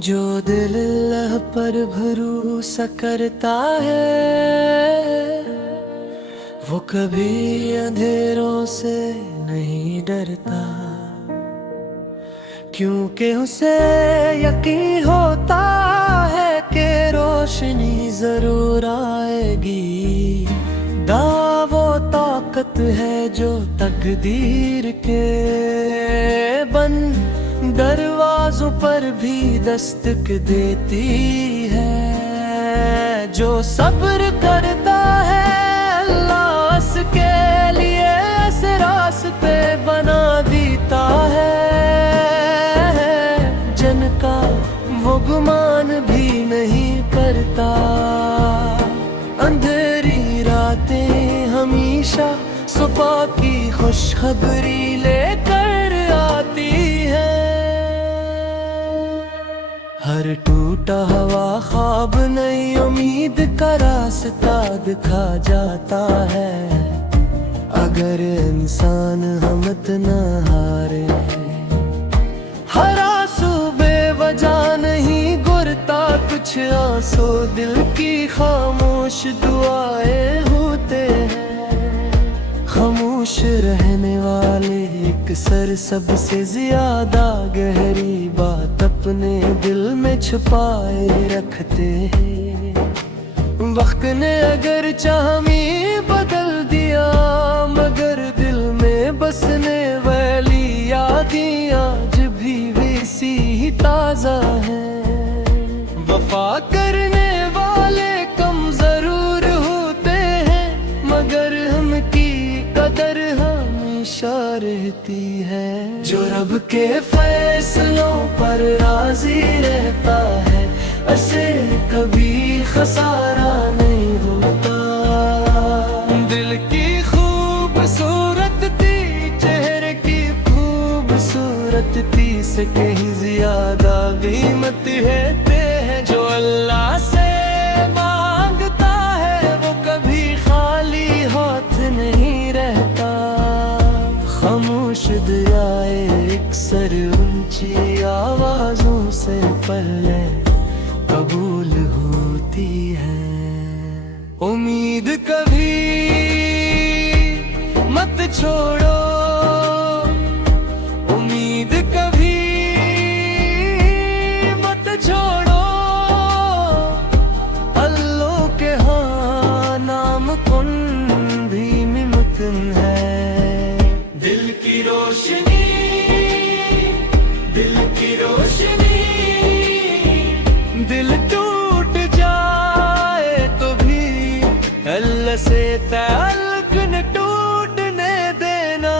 जो दिल अल्लाह पर भरोसा करता है वो कभी अंधेरों से नहीं डरता, क्योंकि उसे यकीन होता है कि रोशनी जरूर आएगी। वो ताकत है जो तकदीर के बंद दरवाजों पर भी दस्तक देती है। जो सब्र करता है अल्लाह उसके लिए ऐसे रास्ते बना देता है जिनका वो गुमान भी नहीं करता। अंधेरी रातें हमेशा सुबह की खुशखबरी लेकर आती है। हर टूटा हुआ ख्वाब नई उम्मीद का रास्ता दिखा जाता है। अगर इंसान हिम्मत न हारे, हर आंसू बेवजह नहीं गुरता, कुछ आंसू दिल की खामोश दुआएं होते हैं। खामोश रहने वाले एक सर सबसे ज्यादा गहरी बात अपने दिल में छुपाए रखते हैं। वक्त ने अगर चाहमी बदल दिया, मगर दिल में बसने वाली यादें आज भी वैसी ही ताजा है। वफा करने वाले कम जरूर होते हैं, मगर हम की कदर हमेशा रहती है। जो रब के फैसलों पर राजी रहता है उसे कभी खसारा नहीं होता। दिल की खूबसूरत थी, चेहरे की खूबसूरत थी से कहीं ज्यादा कीमत है। जो अल्लाह से मांगता है वो कभी खाली हाथ नहीं रहता। खामोश दुआएं अक्सर ऊंची आवाजों से पहले कबूल होती है। उम्मीद कभी मत छोड़ो, उम्मीद कभी मत छोड़ो। अल्लाह के हाँ नाम कुन भी मुमकिन है। दिल की रोशनी, दिल की रोशनी, दिल टूट जाए तो भी अल्लाह से ताल्लुक न टूटने देना।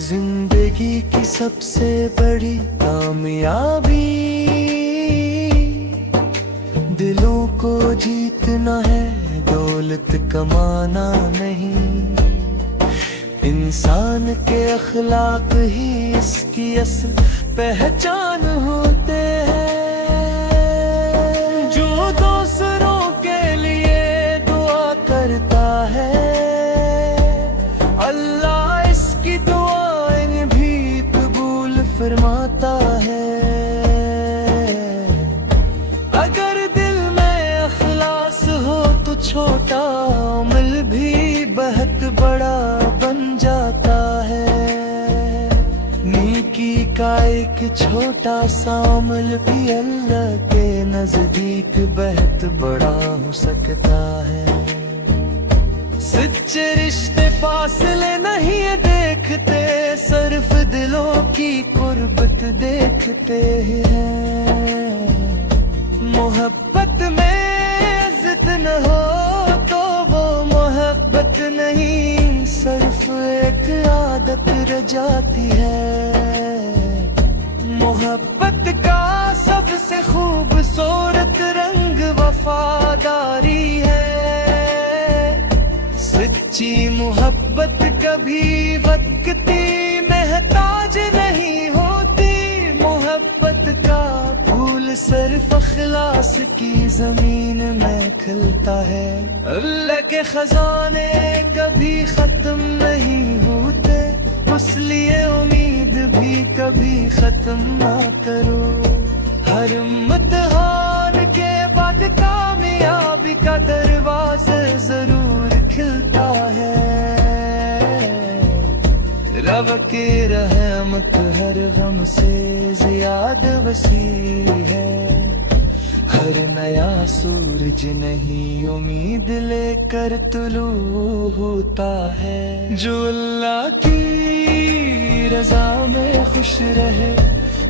जिंदगी की सबसे बड़ी कामयाबी दिलों को जीतना है, दौलत कमाना नहीं। इंसान के अखलाक ही इसकी असल पहचान होते हैं। जो दूसरों के लिए दुआ करता है अल्लाह इसकी दुआएं भी कबूल फरमाता है। अगर दिल में अखलास हो तो छोटा अमल भी बहुत बड़ा बन जाता है। नेकी का एक छोटा सा अमल भी अल्लाह के नजदीक बहुत बड़ा हो सकता है। सच्चे रिश्ते फासले नहीं देखते, सिर्फ दिलों की कुर्बत देखते हैं। मोहब्बत में इज्जत न हो तो वो मोहब्बत नहीं, सिर्फ एक आदत रह जाती है। मोहब्बत का सबसे खूबसूरत रंग वफादारी है। सच्ची मोहब्बत कभी वक्ती महताज नहीं होती। मोहब्बत का फूल सिर्फ अखलास की जमीन में खिलता है। अल्लाह के खजाने कभी खत्म नहीं होते, उस लिए उम्मीद भी कभी खत्म ना करो। हर इम्तिहान के बाद कामयाबी का दरवाज़ा जरूर खिलता है। रब की रहमत हर गम से ज्यादा वसी है। हर नया सूरज नहीं उम्मीद लेकर तुलू होता है। जो अल्लाह की रजा में खुश रहे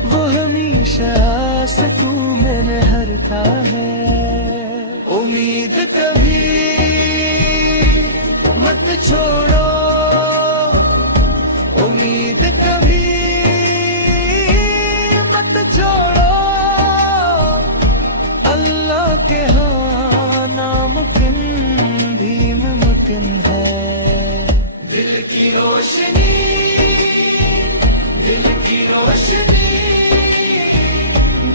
वो हमेशा सुकून में हरता है। उम्मीद कभी मत छोड़ो, उम्मीद कभी मत छोड़ो। अल्लाह के हाँ नामुमकिन भी मुमकिन है। दिल की रोशनी, दिल की रोशनी,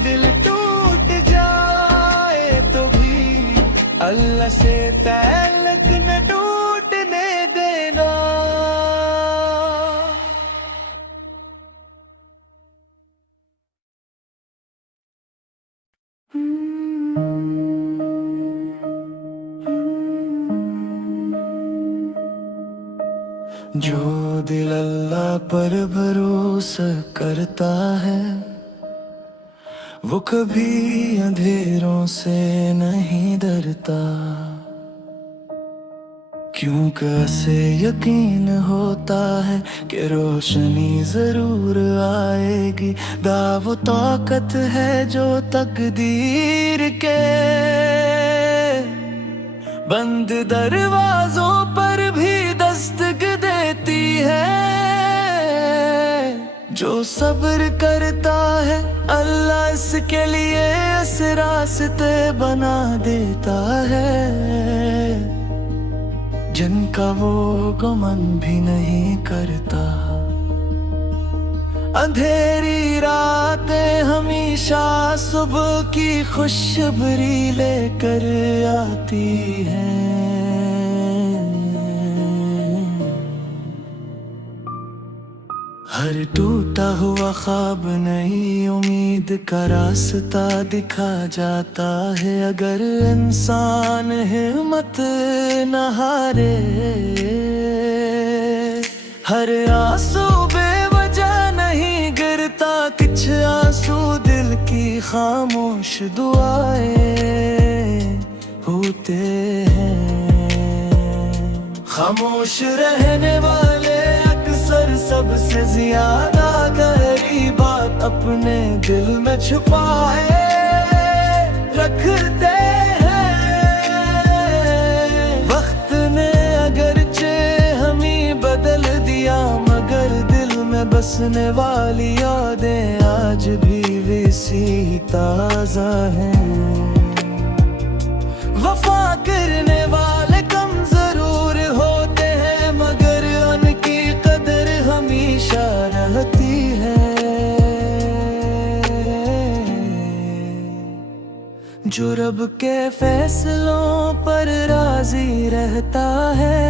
दिल टूट जाए तो भी अल्लाह से ताल्लुक न टूटने देना। जो दिल अल्लाह पर भरोसा करता है वो कभी अंधेरों से नहीं डरता। क्योंकि उसे यकीन होता है कि रोशनी जरूर आएगी। दाव ताकत है जो तकदीर के बंद दरवाजों पर भी दस्तक देती है। जो सब्र करता है अल्लाह इसके लिए इस रास्ते बना देता है। जिनका वो गमन भी नहीं करता। अंधेरी रातें हमेशा सुबह की खुशबरी लेकर आती हैं। हर टूटा हुआ ख्वाब नई उम्मीद का रास्ता दिखा जाता है। अगर इंसान हिम्मत न हारे, हर आंसू बेवजह नहीं गिरता। कुछ आंसू दिल की खामोश दुआएं होते हैं। खामोश रहने वाले अक्सर सबसे ज्यादा गहरी बात अपने दिल में छुपाए रखते हैं। वक्त ने अगरचे हमें बदल दिया मगर दिल में बसने वाली यादें आज भी वैसी ताजा हैं। वफा करने वाले कम जरूर होते हैं मगर उनकी कदर हमेशा रहती है। जो रब के फैसलों पर राजी रहता है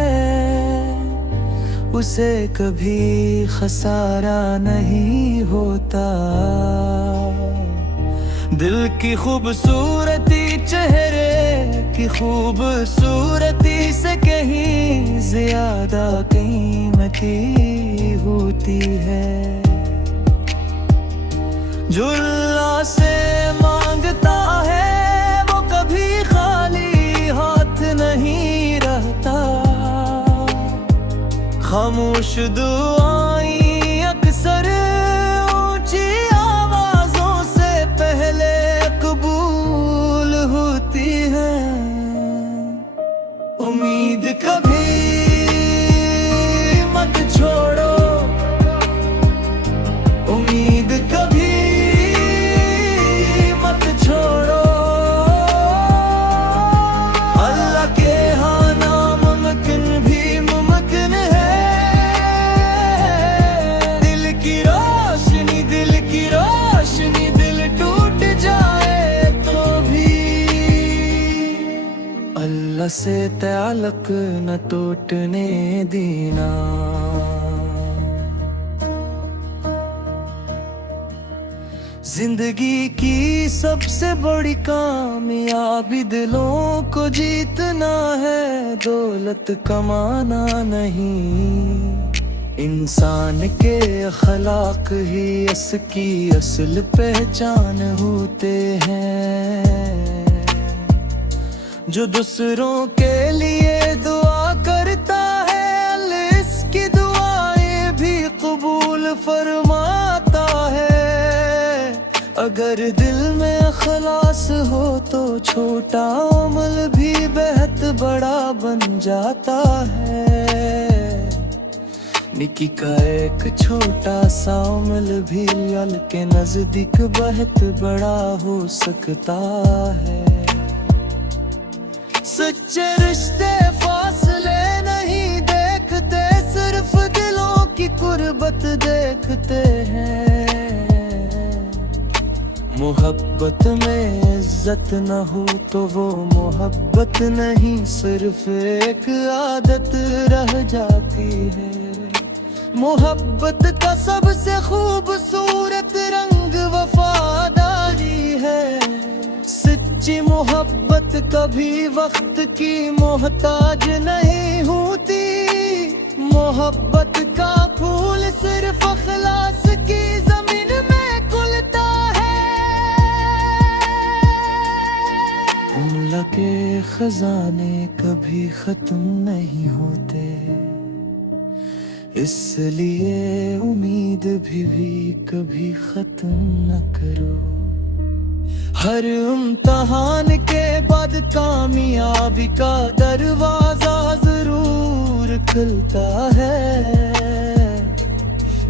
उसे कभी खसारा नहीं होता। दिल की खूबसूरती चेहरे की खूबसूरती से कहीं ज्यादा कीमती होती है। जो अल्लाह से मांगता है वो कभी खाली हाथ नहीं रहता। खामोश दुआएं अक्सर ऊंची आवाजों से पहले कबूल होती हैं। उम्मीद कभी मत छोड़ो, उम्मीद कभी मत छोड़ो। अल्लाह के हाँ नामुमकिन भी मुमकिन है। दिल की रोशनी, दिल की रोशनी, दिल टूट जाए तो भी अल्लाह से ताल्लुक न टूटने देना। जिंदगी की सबसे बड़ी कामयाबी दिलों को जीतना है, दौलत कमाना नहीं। इंसान के अखलाक ही इसकी असल पहचान होते हैं। जो दूसरों के लिए दुआ करता है, अल्लाह इसकी दुआएं भी कबूल फरमाता है। अगर दिल में अखलास हो तो छोटा अमल भी बेहद बड़ा बन जाता है। निकी का एक छोटा सा अमल भी अल्लाह के नजदीक बेहद बड़ा हो सकता है। सच्चे रिश्ते फासले नहीं देखते, सिर्फ दिलों की कुर्बत देखते हैं। मोहब्बत में इज्जत न हो तो वो मोहब्बत नहीं, सिर्फ एक आदत रह जाती है। मोहब्बत का सबसे खूबसूरत रंग वफादारी है। सच्ची मोहब्बत कभी वक्त की मोहताज नहीं होती। मोहब्बत का फूल सिर्फ अखलास की जमीन में खुलता है। अल्लाह के खजाने कभी खत्म नहीं होते, इसलिए उम्मीद भी कभी खत्म न करो। हर इम्तहान के बाद कामयाबी का दरवाजा जरूर खुलता है।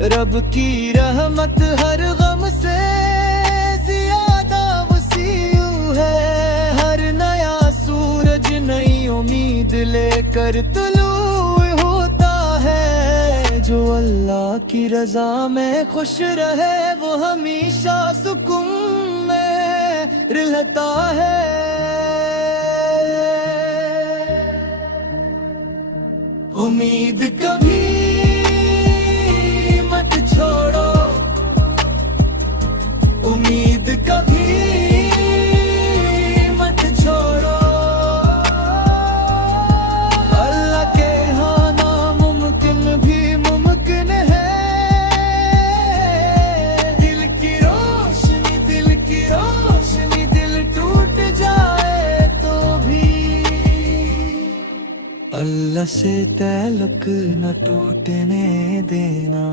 रब की रहमत हर गम से ज्यादा वसीउ है। हर नया सूरज नई उम्मीद लेकर तुलू होता है। जो अल्लाह की रजा में खुश रहे वो हमेशा सुकून रहता है। उम्मीद कभी मत छोड़ो, उम्मीद कभी मत छोड़ो। अल्लाह के यहाँ नामुमकिन भी मुमकिन है। दिल की रोशनी, दिल की रोशनी, दिल टूट जाए तो भी अल्लाह से ताल्लुक न टूटने देना।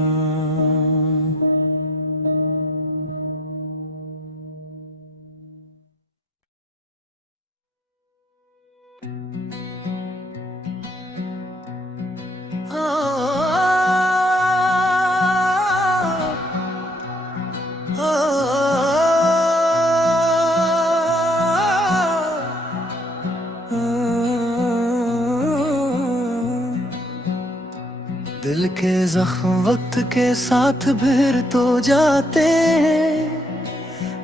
दिल के जख्म वक्त के साथ भर तो जाते हैं,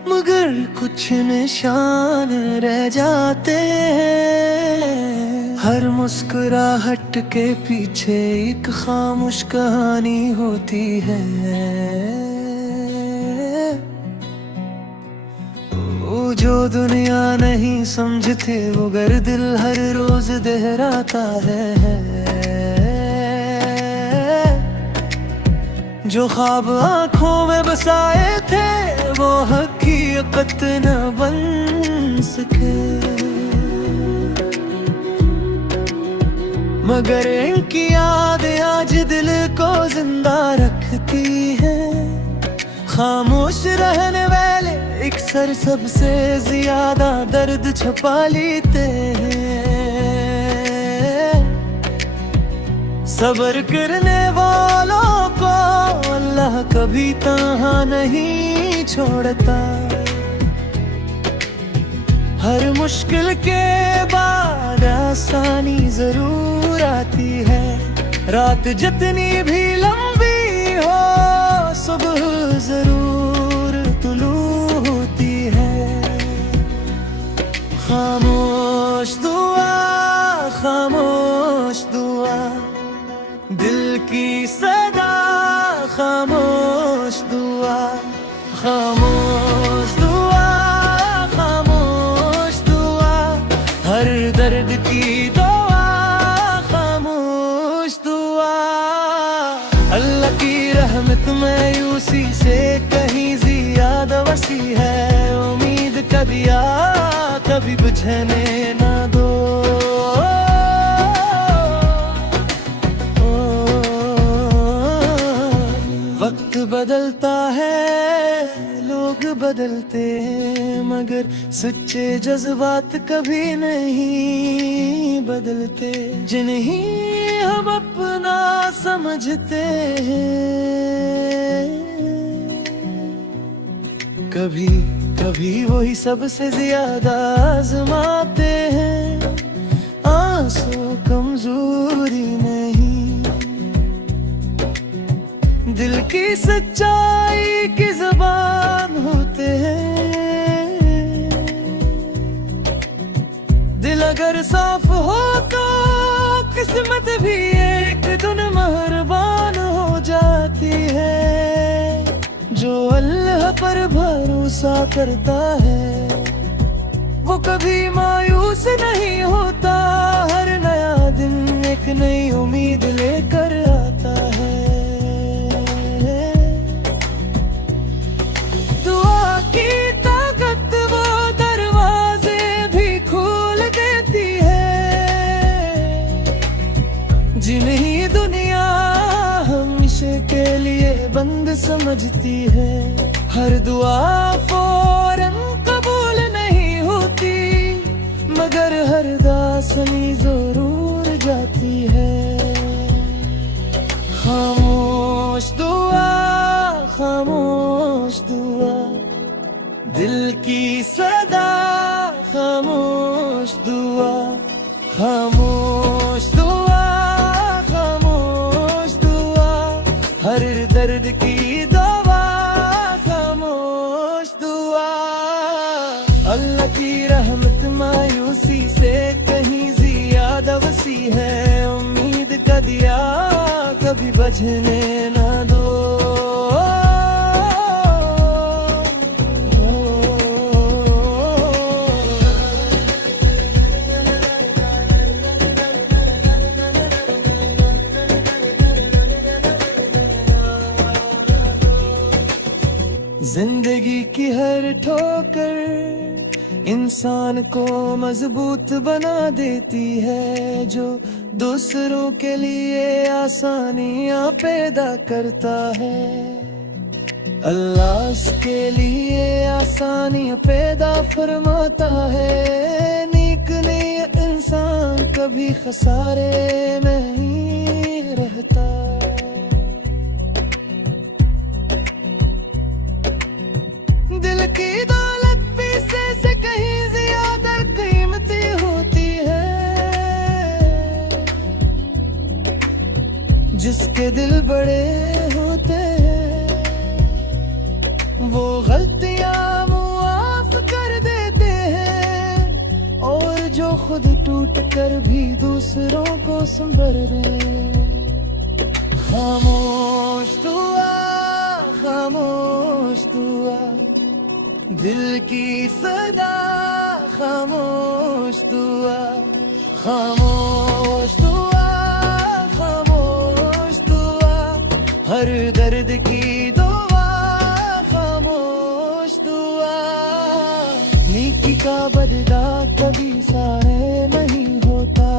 मगर कुछ निशान रह जाते हैं। हर मुस्कुराहट के पीछे एक खामोश कहानी होती है। वो जो दुनिया नहीं समझते वो गर दिल हर रोज दोहराता है। जो ख्वाब आँखों में बसाए थे वो हकीकत न बन सके, मगर इनकी याद आज दिल को जिंदा रखती है। खामोश रहने वाले अक्सर सबसे ज्यादा दर्द छुपा लेते हैं। सब्र करने वालों को अल्लाह कभी तन्हा नहीं छोड़ता। हर मुश्किल के बाद आसानी जरूर आती है। रात जितनी भी लंबी हो सुबह जरूर तुलू होती है। खामोश दुआ, खामोश दुआ, दिल की सदा, खामोश दुआ, खामोश दर्द की दुआ, खामोश दुआ। अल्लाह की रहमत मायूसी से कहीं ज्यादा वसी है, उम्मीद का दिया कभी बुझने ना दो। वक्त बदलता है, लोग बदलते हैं, मगर सच्चे जज्बात कभी नहीं बदलते। जिन्हें हम अपना समझते हैं, कभी कभी वही सबसे ज्यादा आजमाते हैं। आंसू कमजोरी नहीं, दिल की सच्चाई की ज़बान होते हैं। दिल अगर साफ हो तो किस्मत भी एक दिन मेहरबान हो जाती है। जो अल्लाह पर भरोसा करता है वो कभी मायूस नहीं होता। हर नया दिन एक नई उम्मीद लेकर आता है। दुआ की ताकत वो दरवाजे भी खोल देती है, जिन्हें दुनिया हमेशा के लिए बंद समझती है। हर दुआ फौरन कबूल नहीं होती, मगर हर दासनी जरूर जाती है। खामोश दुआ, खामोश दुआ, दिल की सदा, खामोश दुआ, खामोश दुआ, खामोश दुआ। हर दर्द की दवा, खामोश दुआ। अल्लाह की रहमत मायूसी से कहीं ज्यादा वसी है, उम्मीद का दिया कभी बुझने ना दो। जिंदगी की हर ठोकर इंसान को मजबूत बना देती है। जो दूसरों के लिए आसानियां पैदा करता है, अल्लाह उसके लिए आसानियां पैदा फरमाता है। नेक नेक इंसान कभी खसारे में नहीं रहता। दिल की दौलत पैसे से कहीं ज्यादा कीमती होती है। जिसके दिल बड़े होते हैं वो गलतियां मुआफ कर देते हैं, और जो खुद टूट कर भी दूसरों को संभरने। खामोश दुआ, खामोश दुआ, दिल की सदा, खामोश दुआ, खामोश दुआ, खामोश दुआ। हर दर्द की दुआ, खामोश दुआ। नेकी का बदला कभी सारे नहीं होता,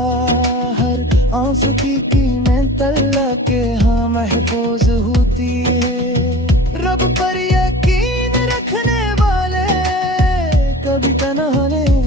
हर आंसू की कीमत अल्लाह के यहाँ महफूज होती है। रब पर यकीन रखने वाले कभी तन्हा नहीं